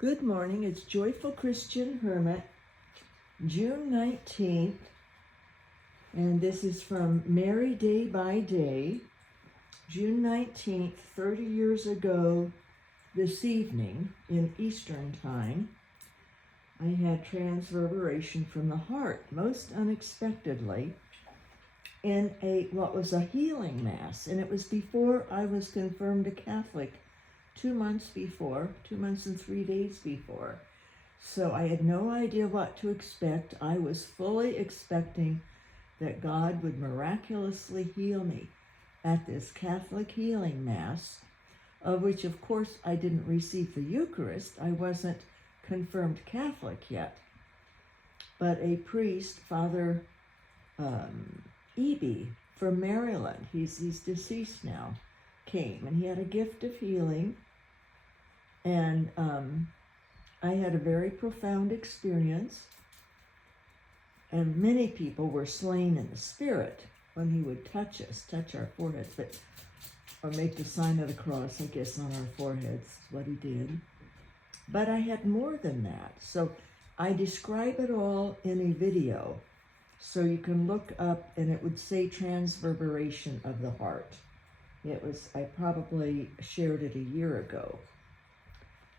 Good morning, it's Joyful Christian Hermit, June 19th, and this is from Mary Day by Day, June 19th, 30 years ago this evening in Eastern Time. I had transverberation from the heart, most unexpectedly, in what was a healing mass, and it was before I was confirmed a Catholic. 2 months and 3 days before. So I had no idea what to expect. I was fully expecting that God would miraculously heal me at this Catholic healing mass, of which of course I didn't receive the Eucharist. I wasn't confirmed Catholic yet. But a priest, Father iive from Maryland, he's deceased now, came, and he had a gift of healing. And I had a very profound experience, and many people were slain in the spirit when he would touch us, touch our foreheads, or make the sign of the cross, I guess, on our foreheads, is what he did. But I had more than that. So I describe it all in a video, so you can look up, and it would say Transverberation of the Heart. I probably shared it a year ago.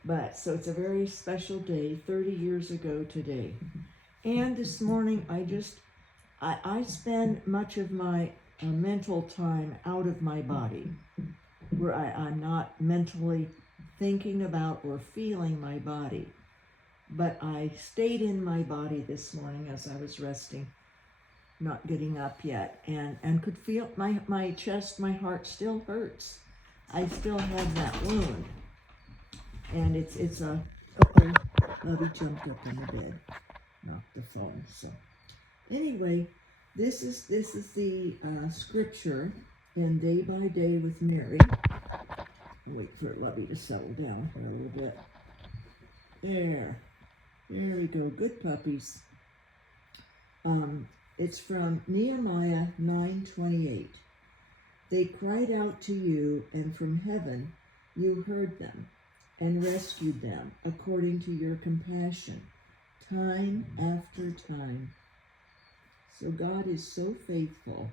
But, so it's a very special day, 30 years ago today. And this morning, I spend much of my mental time out of my body, where I'm not mentally thinking about or feeling my body. But I stayed in my body this morning as I was resting, not getting up yet, and could feel my chest, my heart still hurts. I still have that wound. And it's okay, Lovey jumped up in the bed, knocked the phone. So anyway, this is the scripture in Day by Day with Mary. I'll wait for Lovey to settle down here a little bit. There we go, good puppies. It's from Nehemiah 9:28. They cried out to you, and from heaven you heard them and rescued them according to your compassion, time after time. So God is so faithful.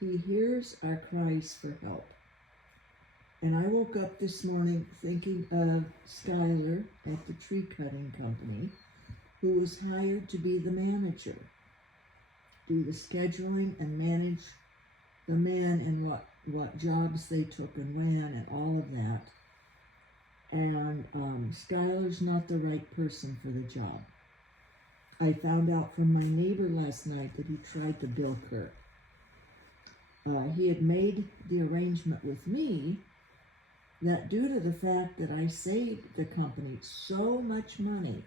He hears our cries for help. And I woke up this morning thinking of Skylar at the tree cutting company, who was hired to be the manager, do the scheduling and manage the men and what jobs they took and when and all of that. And Skylar's not the right person for the job. I found out from my neighbor last night that he tried to bilk her. He had made the arrangement with me that due to the fact that I saved the company so much money,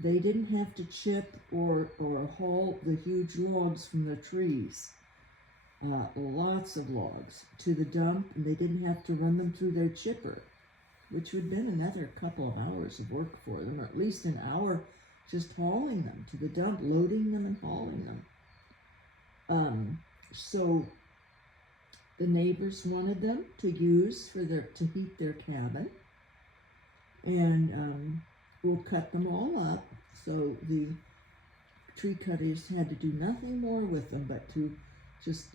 they didn't have to chip or haul the huge logs from the trees, lots of logs, to the dump, and they didn't have to run them through their chipper, which would have been another couple of hours of work for them, or at least an hour just hauling them to the dump, loading them and hauling them. So the neighbors wanted them to use to heat their cabin, and we'll cut them all up. So the tree cutters had to do nothing more with them but to just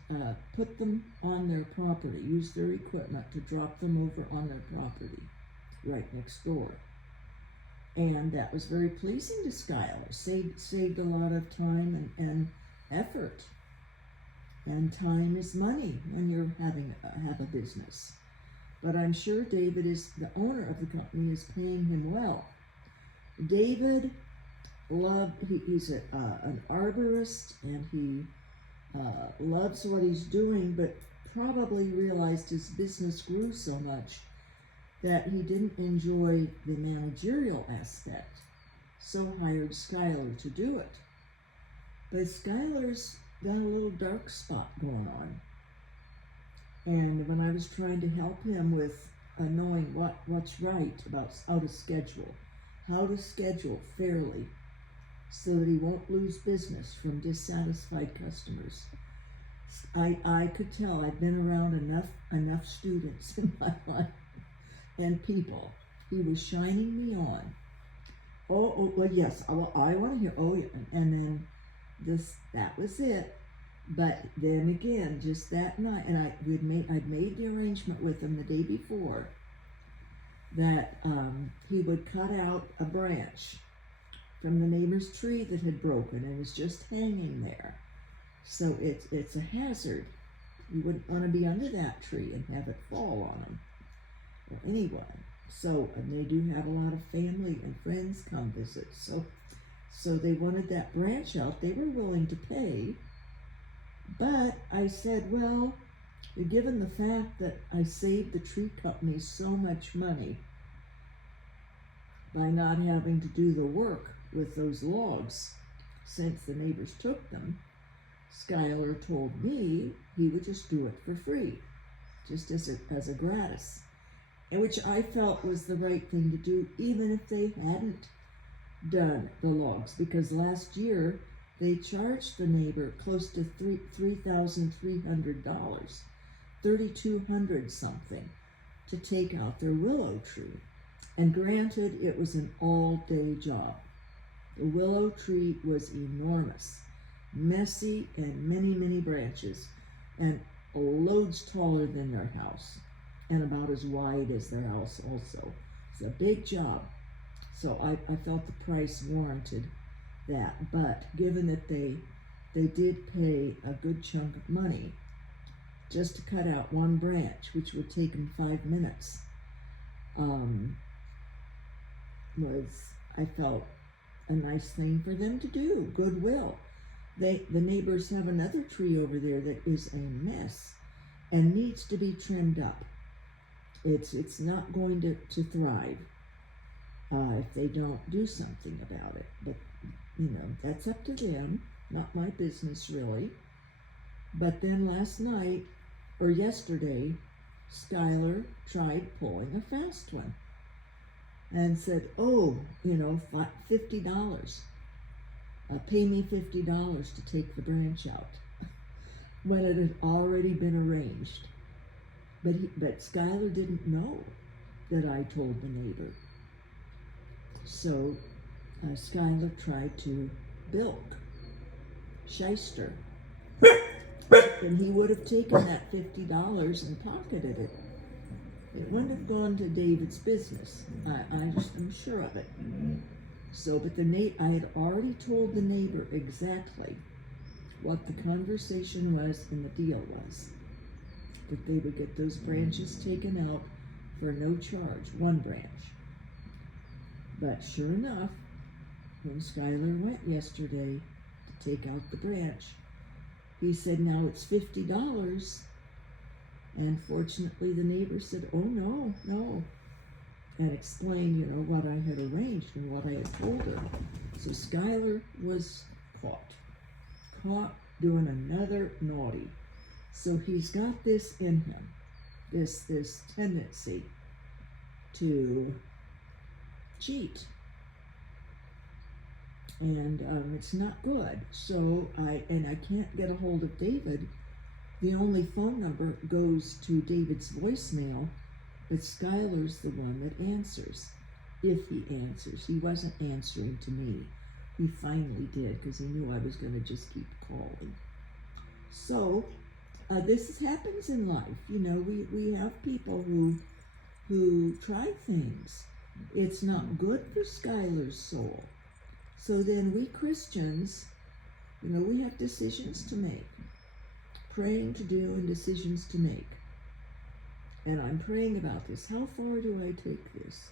put them on their property, use their equipment to drop them over on their property right next door. And that was very pleasing to Skylar. Saved a lot of time and effort. And time is money when you're have a business. But I'm sure David, is the owner of the company, is paying him well. David he's an arborist, and he loves what he's doing, but probably realized his business grew so much that he didn't enjoy the managerial aspect, so hired Skylar to do it. But Skylar's got a little dark spot going on. And when I was trying to help him with knowing what's right about how to schedule fairly so that he won't lose business from dissatisfied customers, I could tell I'd been around enough students in my life and people, he was shining me on. Well, yes, I want to hear, and then that was it. But then again, just that night, and I'd made the arrangement with him the day before that he would cut out a branch from the neighbor's tree that had broken and was just hanging there. So it's a hazard. You wouldn't want to be under that tree and have it fall on him or anyone. So, and they do have a lot of family and friends come visit. So they wanted that branch out. They were willing to pay. But I said, well, given the fact that I saved the tree company so much money by not having to do the work with those logs since the neighbors took them, Skylar told me he would just do it for free, just as a gratis, and which I felt was the right thing to do, even if they hadn't done the logs, because last year they charged the neighbor close to $3,300, $3,200 something, to take out their willow tree. And granted, it was an all-day job. The willow tree was enormous, messy, and many, many branches, and loads taller than their house, and about as wide as their house also. It's a big job. So I felt the price warranted that. But given that they did pay a good chunk of money just to cut out one branch, which would take them 5 minutes, I felt a nice thing for them to do, goodwill. The neighbors have another tree over there that is a mess and needs to be trimmed up. It's not going to thrive if they don't do something about it. But, that's up to them, not my business really. But then yesterday, Skylar tried pulling a fast one and said, $50. Pay me $50 to take the branch out, when it had already been arranged. But Skylar didn't know that I told the neighbor. So Skylar tried to bilk, shyster, and he would have taken that $50 and pocketed it. It wouldn't have gone to David's business. I'm sure of it. So, but I had already told the neighbor exactly what the conversation was and the deal was. That they would get those branches taken out for no charge, one branch. But sure enough, when Skylar went yesterday to take out the branch, he said, now it's $50. And fortunately, the neighbor said, oh, no, and explained, what I had arranged and what I had told her. So Skylar was caught doing another naughty. So he's got this in him, this tendency to cheat. And it's not good. So I can't get a hold of David. The only phone number goes to David's voicemail, but Skylar's the one that answers, if he answers. He wasn't answering to me. He finally did, because he knew I was going to just keep calling. So this happens in life. We have people who try things. It's not good for Skylar's soul. So then we Christians, we have decisions to make, praying to do and decisions to make. And I'm praying about this. How far do I take this?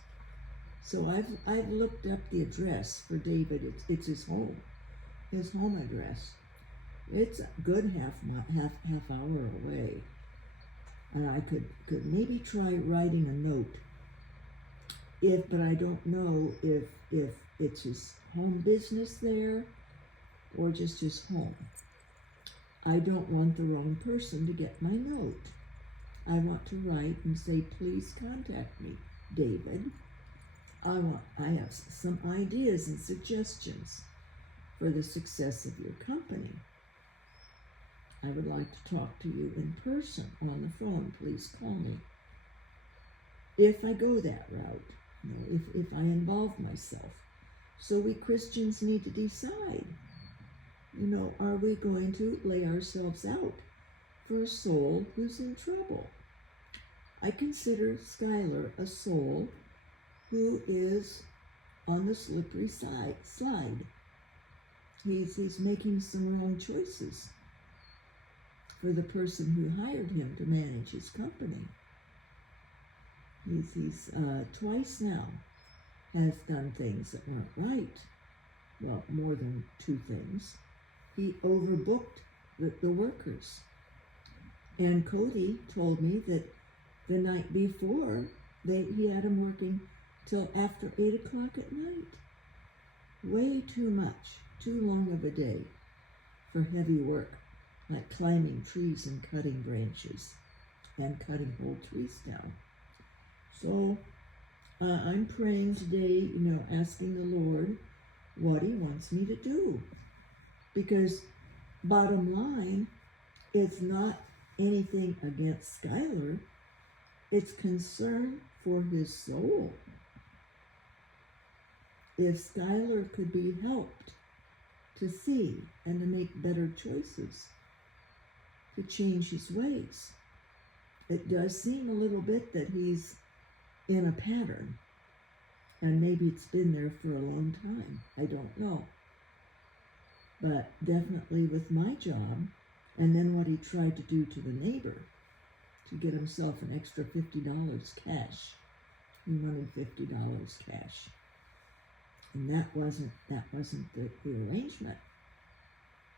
So I've looked up the address for David. It's his home address. It's a good half hour away. And I could maybe try writing a note. But I don't know if it's his home business there or just his home. I don't want the wrong person to get my note. I want to write and say, please contact me, David. I have some ideas and suggestions for the success of your company. I would like to talk to you in person on the phone. Please call me. If I go that route, if I involve myself. So we Christians need to decide, are we going to lay ourselves out for a soul who's in trouble? I consider Skylar a soul who is on the slippery slide. He's making some wrong choices for the person who hired him to manage his company. He's twice now has done things that weren't right. Well, more than two things. He overbooked the workers. And Cody told me that the night before, he had him working till after 8 o'clock at night. Way too much, too long of a day for heavy work, like climbing trees and cutting branches and cutting whole trees down. So I'm praying today, asking the Lord what he wants me to do. Because bottom line, it's not anything against Skylar. It's concern for his soul. If Skylar could be helped to see and to make better choices, to change his ways. It does seem a little bit that he's in a pattern, and maybe it's been there for a long time. I don't know. But definitely with my job, and then what he tried to do to the neighbor to get himself an extra $50 cash. He wanted $50 cash. And that wasn't the arrangement.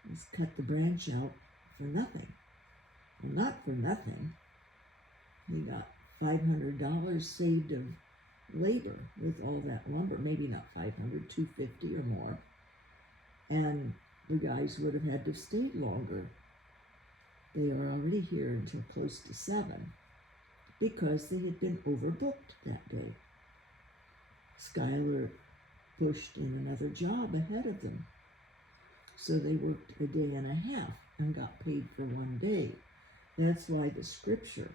He's cut the branch out for nothing. Well, not for nothing. He got $500 saved of labor with all that lumber. Maybe not 500, 250 or more. And the guys would have had to stay longer. They are already here until close to 7 because they had been overbooked that day. Skylar pushed in another job ahead of them. So they worked a day and a half and got paid for 1 day. That's why the scripture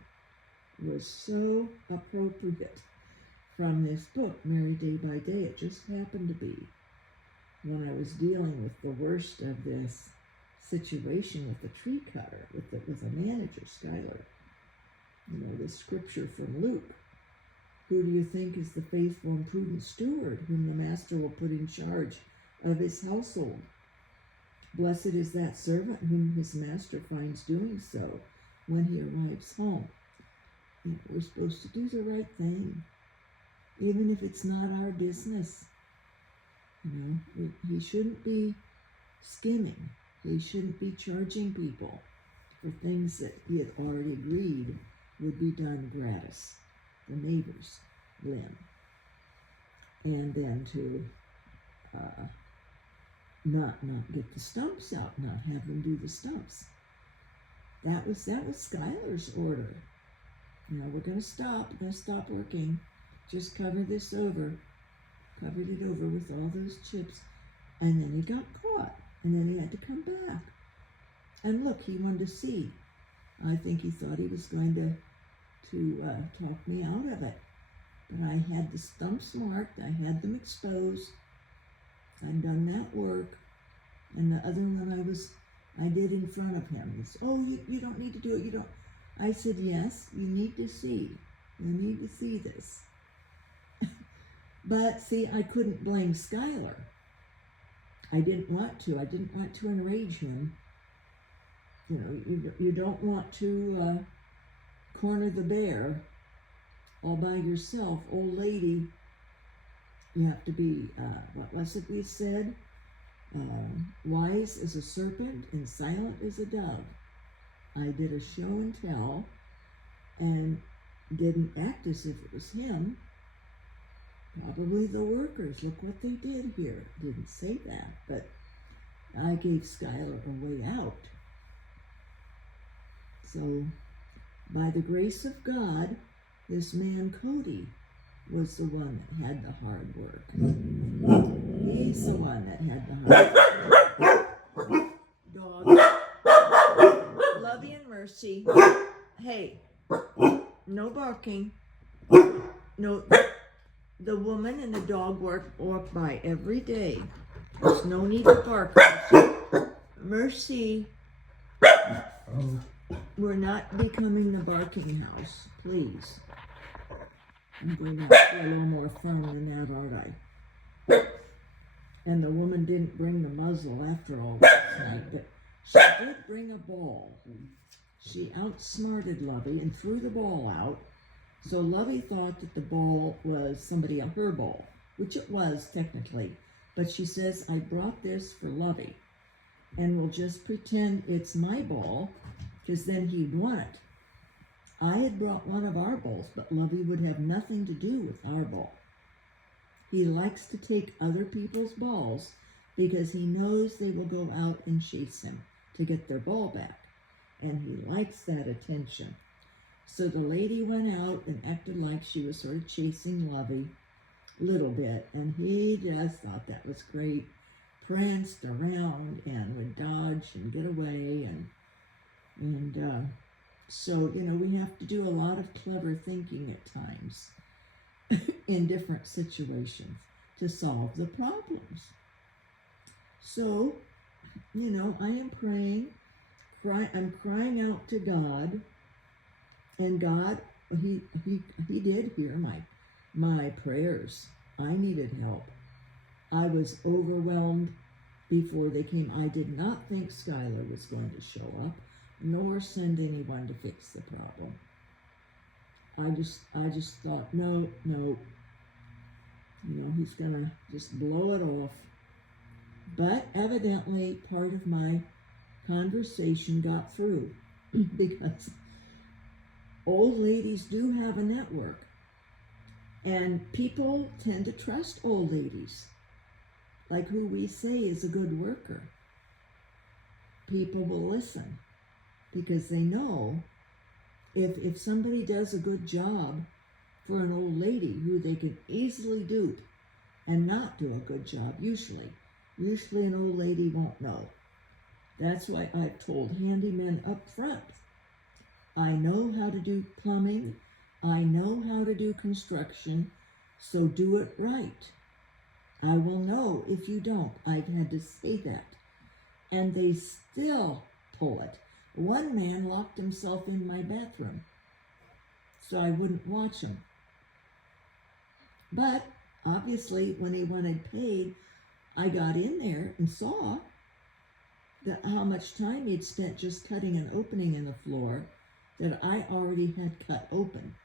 was so appropriate from this book, Married Day by Day. It just happened to be when I was dealing with the worst of this situation with the tree cutter, with the manager, Skylar. The scripture from Luke. Who do you think is the faithful and prudent steward whom the master will put in charge of his household? Blessed is that servant whom his master finds doing so when he arrives home. We're supposed to do the right thing, even if it's not our business. He shouldn't be skimming. He shouldn't be charging people for things that he had already agreed would be done gratis. The neighbor's limb. And then to not get the stumps out, not have them do the stumps. That was Skylar's order. We're going to stop working. Just cover this over. Covered it over with all those chips. And then he got caught. And then he had to come back. And look, he wanted to see. I think he thought he was going to talk me out of it. But I had the stumps marked. I had them exposed. I'd done that work. And the other one I did in front of him. He said, oh, you don't need to do it. You don't. I said, yes, you need to see. You need to see this. But see, I couldn't blame Skylar. I didn't want to. I didn't want to enrage him. You don't want to corner the bear all by yourself. Old lady, you have to be, what was it we said? Wise as a serpent and silent as a dove. I did a show and tell and didn't act as if it was him. Probably the workers. Look what they did here. Didn't say that, but I gave Skylar a way out. So, by the grace of God, this man Cody was the one that had the hard work. He's the one that had the hard work. Dog. Love you and mercy. Hey, no barking. No, the woman and the dog walk by every day. There's no need to bark. Mercy. We're not becoming the barking house, please. I'm going to have to be a little more firm than that, aren't I? And the woman didn't bring the muzzle after all last night, but she did bring a ball. She outsmarted Lovey and threw the ball out. So Lovey thought that the ball was her ball, which it was technically. But she says, I brought this for Lovey, and we'll just pretend it's my ball, because then he'd won it. I had brought one of our balls, but Lovey would have nothing to do with our ball. He likes to take other people's balls because he knows they will go out and chase him to get their ball back. And he likes that attention. So the lady went out and acted like she was sort of chasing Lovey a little bit. And he just thought that was great. Pranced around and would dodge and get away. So, we have to do a lot of clever thinking at times in different situations to solve the problems. So, I am praying, I'm crying out to God, and God, he did hear my prayers. I needed help. I was overwhelmed before they came. I did not think Skylar was going to show up, nor send anyone to fix the problem. I just thought, no, he's gonna just blow it off. But evidently part of my conversation got through because old ladies do have a network, and people tend to trust old ladies, like who we say is a good worker. People will listen because they know if somebody does a good job for an old lady who they can easily dupe and not do a good job, usually an old lady won't know. That's why I've told handymen up front, I know how to do plumbing, I know how to do construction, so do it right. I will know if you don't. I've had to say that. And they still pull it. One man locked himself in my bathroom so I wouldn't watch him. But obviously, when he wanted paid, I got in there and saw how much time he'd spent just cutting an opening in the floor that I already had cut open.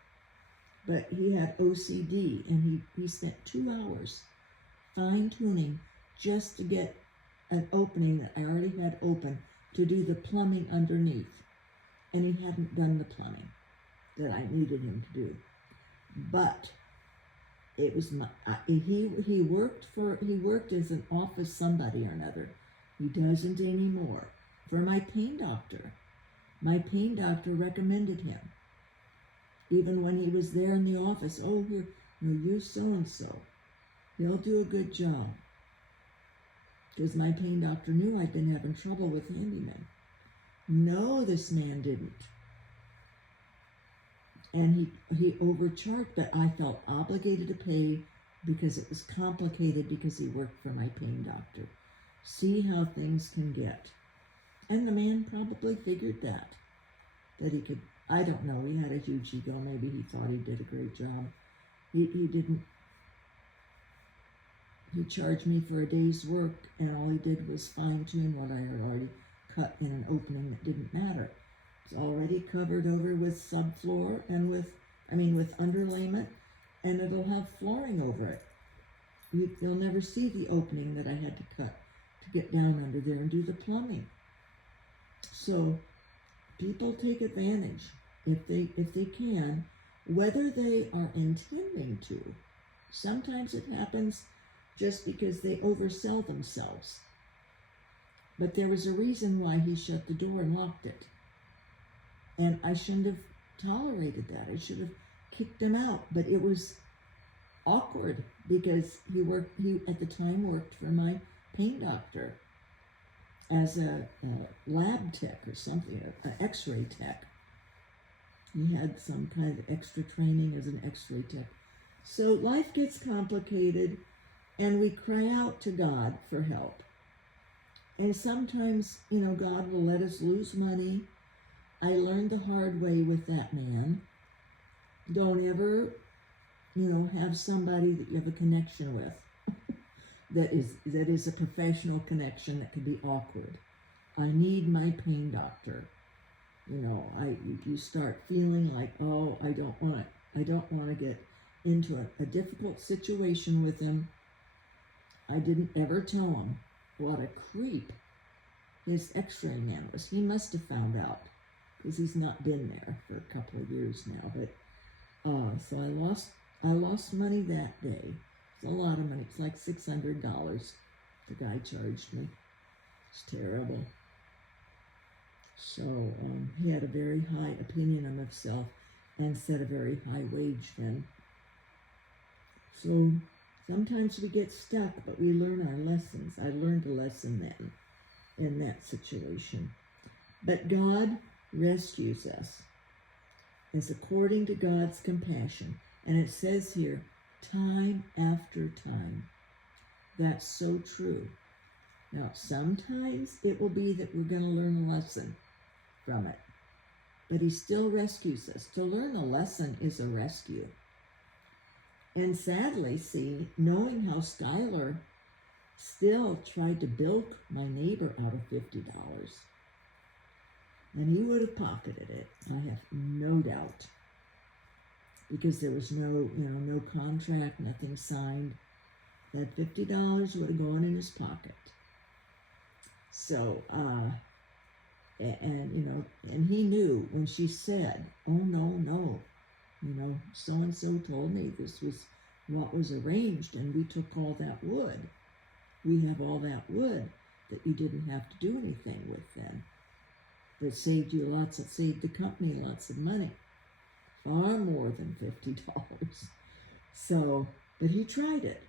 But he had OCD, and he spent 2 hours fine-tuning just to get an opening that I already had open to do the plumbing underneath. And he hadn't done the plumbing that I needed him to do. But it was he worked as an office somebody or another. He doesn't anymore. For my pain doctor. My pain doctor recommended him. Even when he was there in the office, you're so-and-so. He'll do a good job. Because my pain doctor knew I'd been having trouble with handymen. No, this man didn't. And he overcharged, but I felt obligated to pay because it was complicated because he worked for my pain doctor. See how things can get. And the man probably figured that he could, I don't know, he had a huge ego. Maybe he thought he did a great job. He didn't. He charged me for a day's work, and all he did was fine-tune what I had already cut in an opening that didn't matter. It's already covered over with subfloor and with underlayment, and it'll have flooring over it. You'll never see the opening that I had to cut to get down under there and do the plumbing. So people take advantage if they can, whether they are intending to. Sometimes it happens just because they oversell themselves. But there was a reason why he shut the door and locked it. And I shouldn't have tolerated that. I should have kicked him out. But it was awkward because he at the time worked for my pain doctor as a lab tech or something, an x-ray tech. He had some kind of extra training as an x-ray tech. So life gets complicated, and we cry out to God for help. And sometimes, God will let us lose money. I learned the hard way with that man. Don't ever, have somebody that you have a connection with that is a professional connection that can be awkward. I need my pain doctor. You start feeling like, oh, I don't want to get into a difficult situation with him. I didn't ever tell him what a creep his x-ray man was. He must have found out, because he's not been there for a couple of years now. But so I lost money that day. It's a lot of money. It's like $600 the guy charged me. It's terrible. So he had a very high opinion of himself and set a very high wage then. So sometimes we get stuck, but we learn our lessons. I learned a lesson then in that situation. But God rescues us. It's according to God's compassion. And it says here, time after time. That's so true. Now, sometimes it will be that we're going to learn a lesson from it. But he still rescues us. To learn a lesson is a rescue. And sadly, see, knowing how Skylar still tried to bilk my neighbor out of $50, and he would have pocketed it, I have no doubt, because there was no contract, nothing signed. That $50 would have gone in his pocket. So, and he knew when she said, oh, no, so-and-so told me this was what was arranged, and we took all that wood. We have all that wood that you didn't have to do anything with then. That saved the company lots of money. Far more than $50. So, but he tried it.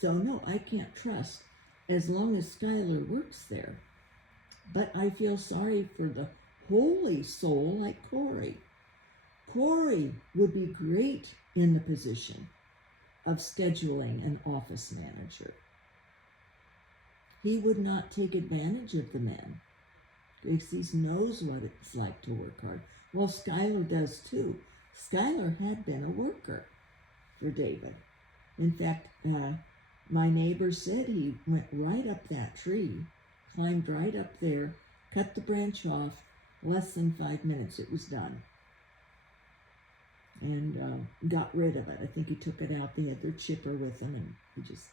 So no, I can't trust as long as Skylar works there. But I feel sorry for the holy soul like Corey. Corey would be great in the position of scheduling an office manager. He would not take advantage of the men because he knows what it's like to work hard. Well, Skylar does too. Skylar had been a worker for David. In fact, my neighbor said he went right up that tree, climbed right up there, cut the branch off, less than 5 minutes, it was done. And got rid of it. I think he took it out. They had their chipper with them, and he just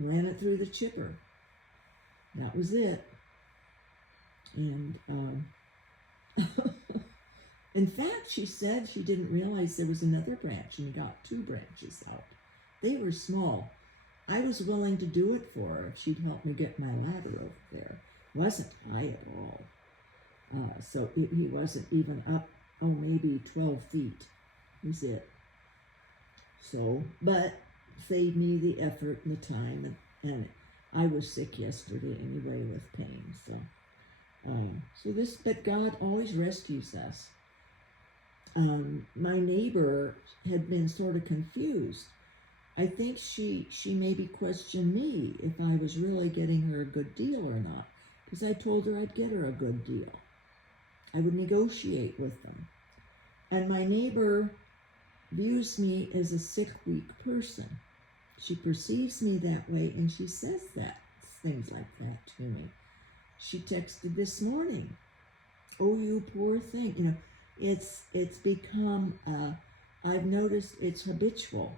ran it through the chipper. That was it. And in fact, she said she didn't realize there was another branch, and he got 2 branches out. They were small. I was willing to do it for her if she'd help me get my ladder over there. It wasn't high at all. So he wasn't even up, maybe 12 feet. Was it. So, but saved me the effort and the time, and I was sick yesterday anyway with pain. So, but God always rescues us. My neighbor had been sort of confused. I think she maybe questioned me if I was really getting her a good deal or not, because I told her I'd get her a good deal. I would negotiate with them. And my neighbor views me as a sick, weak person. She perceives me that way, and she says things like that to me. She texted this morning, "Oh, you poor thing." It's become, I've noticed it's habitual,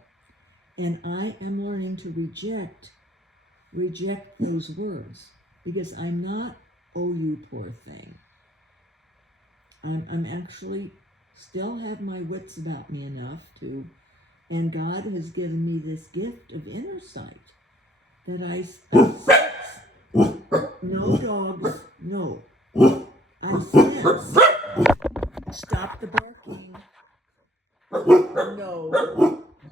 and I am learning to reject those words, because I'm not, "Oh, you poor thing." I'm actually still have my wits about me enough to, and God has given me this gift of inner sight that I sense. No dogs, no. I sense. Stop the barking.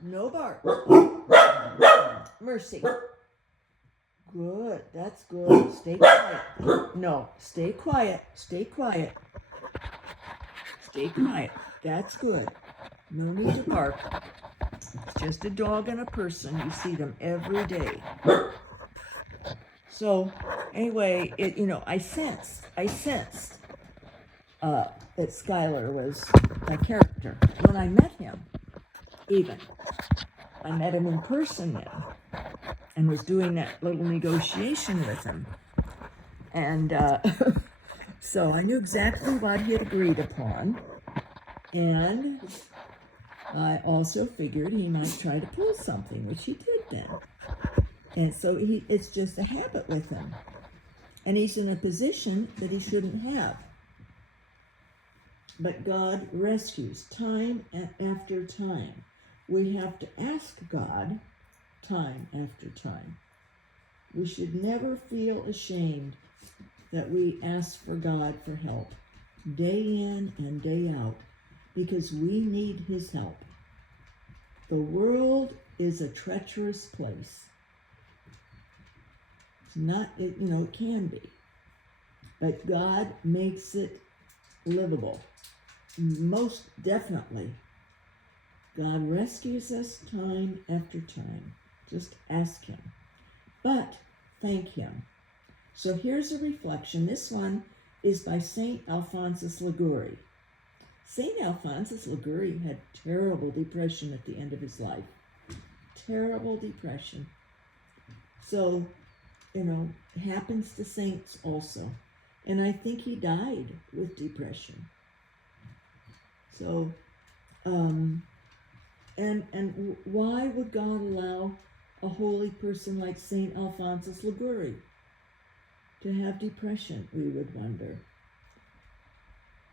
No bark. Mercy. Good, that's good. Stay quiet. No, stay quiet. Stay quiet. Stay quiet. That's good. No need to bark. It's just a dog and a person. You see them every day. So anyway, I sensed that Skylar was a character when I met him. Even I met him in person then, and was doing that little negotiation with him, and so I knew exactly what he had agreed upon, and I also figured he might try to pull something, which he did then. And so it's just a habit with him. And he's in a position that he shouldn't have. But God rescues time after time. We have to ask God time after time. We should never feel ashamed that we ask for God for help, day in and day out, because we need his help. The world is a treacherous place. It's not, it can be, but God makes it livable. Most definitely, God rescues us time after time. Just ask him, but thank him. So here's a reflection. This one is by St Alphonsus de Liguouri. St Alphonsus de Liguouri had terrible depression at the end of his life. Terrible depression. So, happens to saints also. And I think he died with depression. So, and why would God allow a holy person like St Alphonsus de Liguouri to have depression, we would wonder.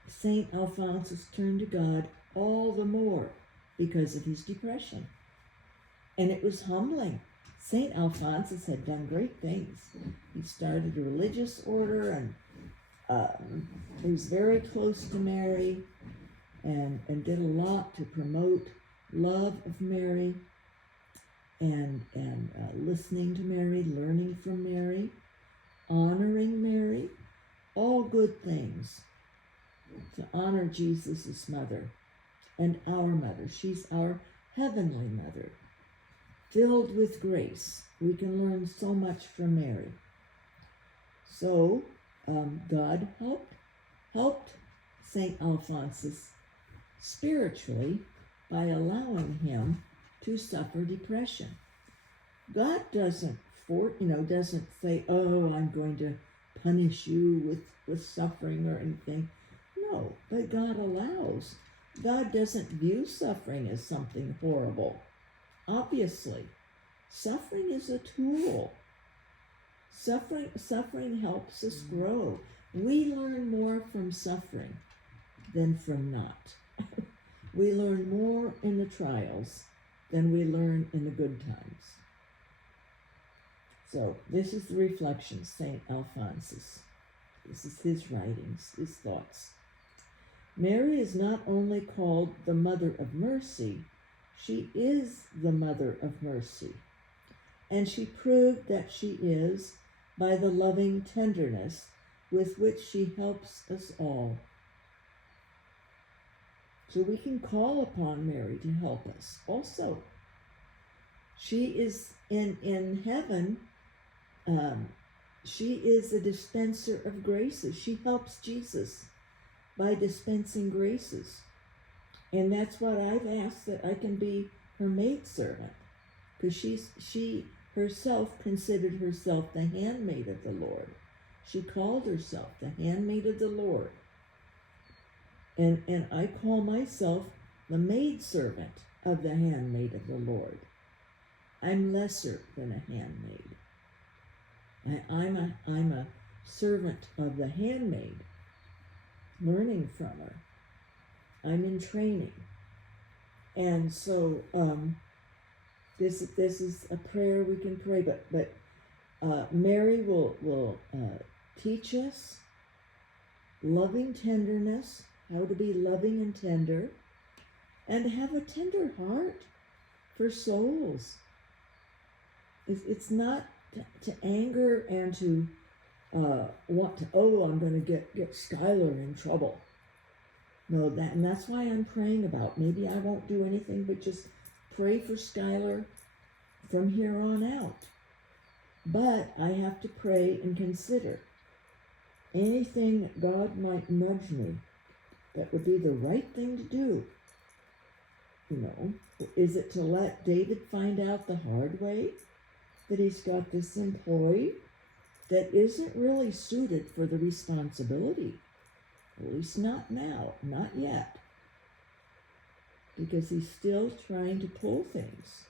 St. Alphonsus turned to God all the more because of his depression. And it was humbling. St. Alphonsus had done great things. He started a religious order, and he was very close to Mary, and did a lot to promote love of Mary, and listening to Mary, learning from Mary, honoring Mary, all good things. To honor Jesus' mother and our mother. She's our heavenly mother. Filled with grace. We can learn so much from Mary. So, God helped St. Alphonsus spiritually by allowing him to suffer depression. God doesn't say, oh, I'm going to punish you with suffering or anything. No, but God allows. God doesn't view suffering as something horrible. Obviously, suffering is a tool. Suffering helps us grow. We learn more from suffering than from not. We learn more in the trials than we learn in the good times. So this is the reflection, St. Alphonsus. This is his writings, his thoughts. Mary is not only called the Mother of Mercy, she is the Mother of Mercy. And she proved that she is by the loving tenderness with which she helps us all. So we can call upon Mary to help us also. She is in heaven, she is a dispenser of graces. She helps Jesus by dispensing graces. And that's what I've asked, that I can be her maidservant, because she herself considered herself the handmaid of the Lord. She called herself the handmaid of the Lord. And I call myself the maidservant of the handmaid of the Lord. I'm lesser than a handmaid. I'm a servant of the handmaid, learning from her. I'm in training. And so this is a prayer we can pray, but Mary will teach us loving tenderness, how to be loving and tender, and have a tender heart for souls. It's not to anger and to want to, I'm going to get Skylar in trouble. No, and that's why I'm praying about. Maybe I won't do anything but just pray for Skylar from here on out. But I have to pray and consider anything that God might nudge me that would be the right thing to do. You know, is it to let David find out the hard way that he's got this employee that isn't really suited for the responsibility? At least not now, not yet. Because he's still trying to pull things.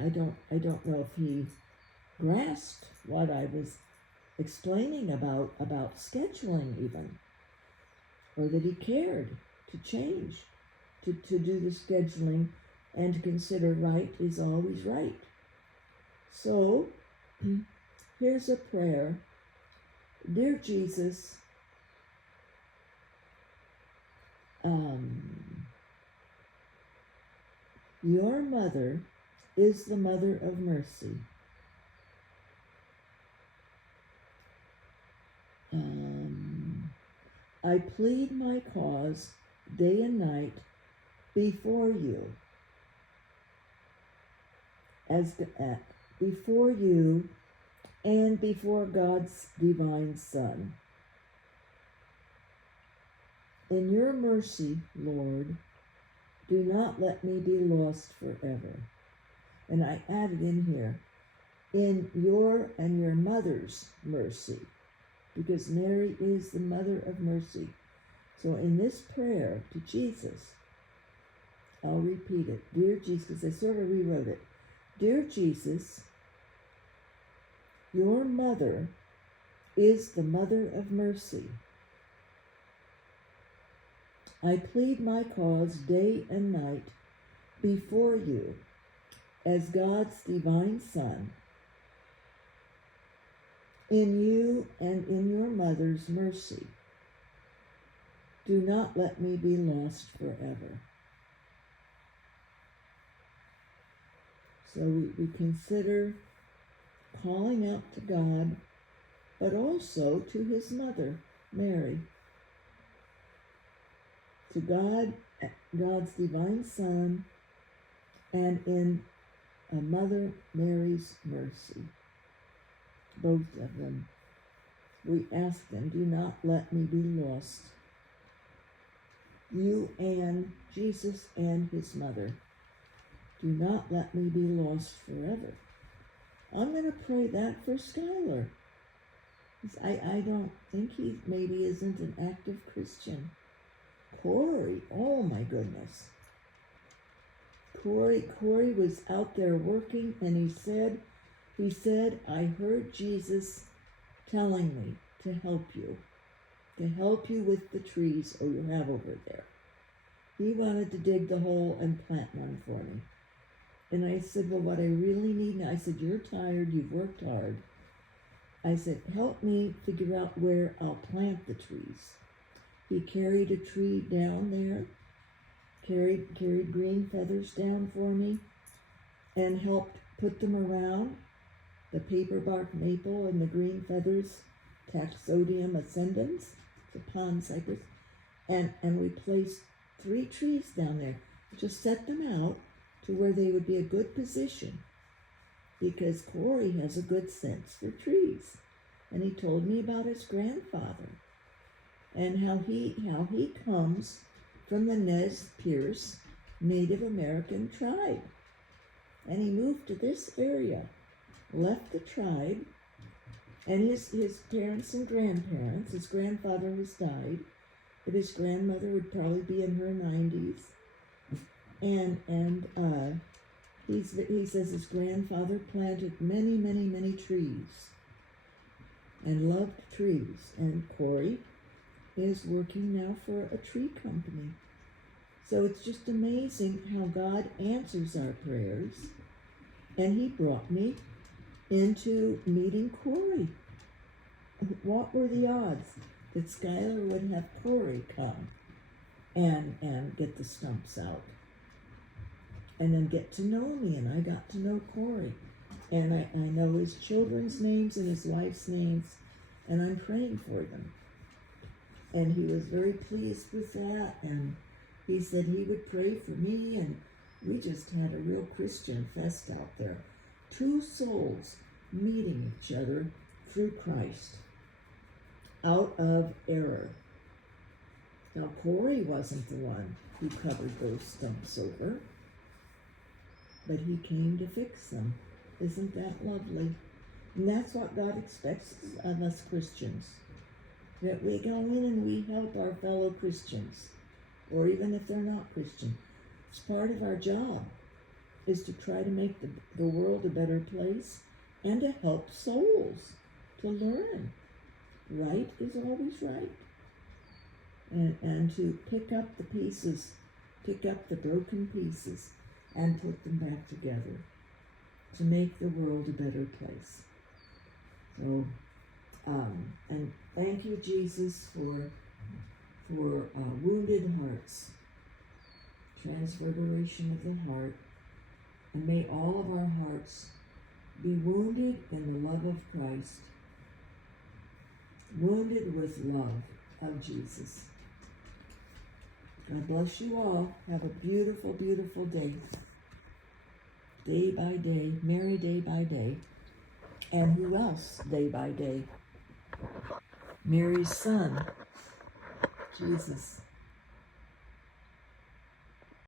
I don't know if he grasped what I was explaining about scheduling even, or that he cared to change, to do the scheduling and to consider right is always right. So here's a prayer. Dear Jesus, your mother is the mother of mercy. I plead my cause day and night before you, before you and before God's divine Son. In your mercy, Lord, do not let me be lost forever. And I added in here, in your and your mother's mercy, because Mary is the mother of mercy. So in this prayer to Jesus, I'll repeat it. Dear Jesus, I sort of rewrote it. Dear Jesus, your mother is the mother of mercy. I plead my cause day and night before you as God's divine Son. In you and in your mother's mercy, do not let me be lost forever. So we consider calling out to God, but also to his mother, Mary. To God, God's divine Son, and in a Mother Mary's mercy. Both of them. We ask them, do not let me be lost. You and Jesus and his mother, do not let me be lost forever. I'm going to pray that for Skylar. I don't think he maybe isn't an active Christian. Corey, oh my goodness. Corey was out there working, and he said, I heard Jesus telling me to help you with the trees you have over there. He wanted to dig the hole and plant one for me. And I said, well, what I really need now, I said, you're tired, you've worked hard. I said, help me figure out where I'll plant the trees. He carried a tree down there, carried green feathers down for me, and helped put them around the paper bark maple and the green feathers, Taxodium ascendens, the pond cypress, and we placed 3 trees down there. Just set them out to where they would be a good position, because Corey has a good sense for trees. And he told me about his grandfather and how he comes from the Nez Perce Native American tribe. And he moved to this area, left the tribe, and his parents and grandparents, his grandfather has died, but his grandmother would probably be in her 90s. And he says his grandfather planted many trees and loved trees. And Corey is working now for a tree company. So it's just amazing how God answers our prayers. And he brought me into meeting Corey. What were the odds that Skylar would have Corey come and get the stumps out? And then get to know me, and I got to know Corey. And I know his children's names and his wife's names, and I'm praying for them. And he was very pleased with that, and he said he would pray for me, and we just had a real Christian fest out there. 2 souls meeting each other through Christ, out of error. Now, Corey wasn't the one who covered those stumps over, but he came to fix them. Isn't that lovely? And that's what God expects of us Christians, that we go in and we help our fellow Christians, or even if they're not Christian. It's part of our job, is to try to make the world a better place and to help souls to learn. Right is always right. And to pick up the pieces, pick up the broken pieces and put them back together to make the world a better place. So, and thank you, Jesus, for wounded hearts, transverberation of the heart, and may all of our hearts be wounded in the love of Christ, wounded with love of Jesus. God bless you all. Have a beautiful, beautiful day. Day by day, merry day by day. And who else day by day? Mary's son, Jesus.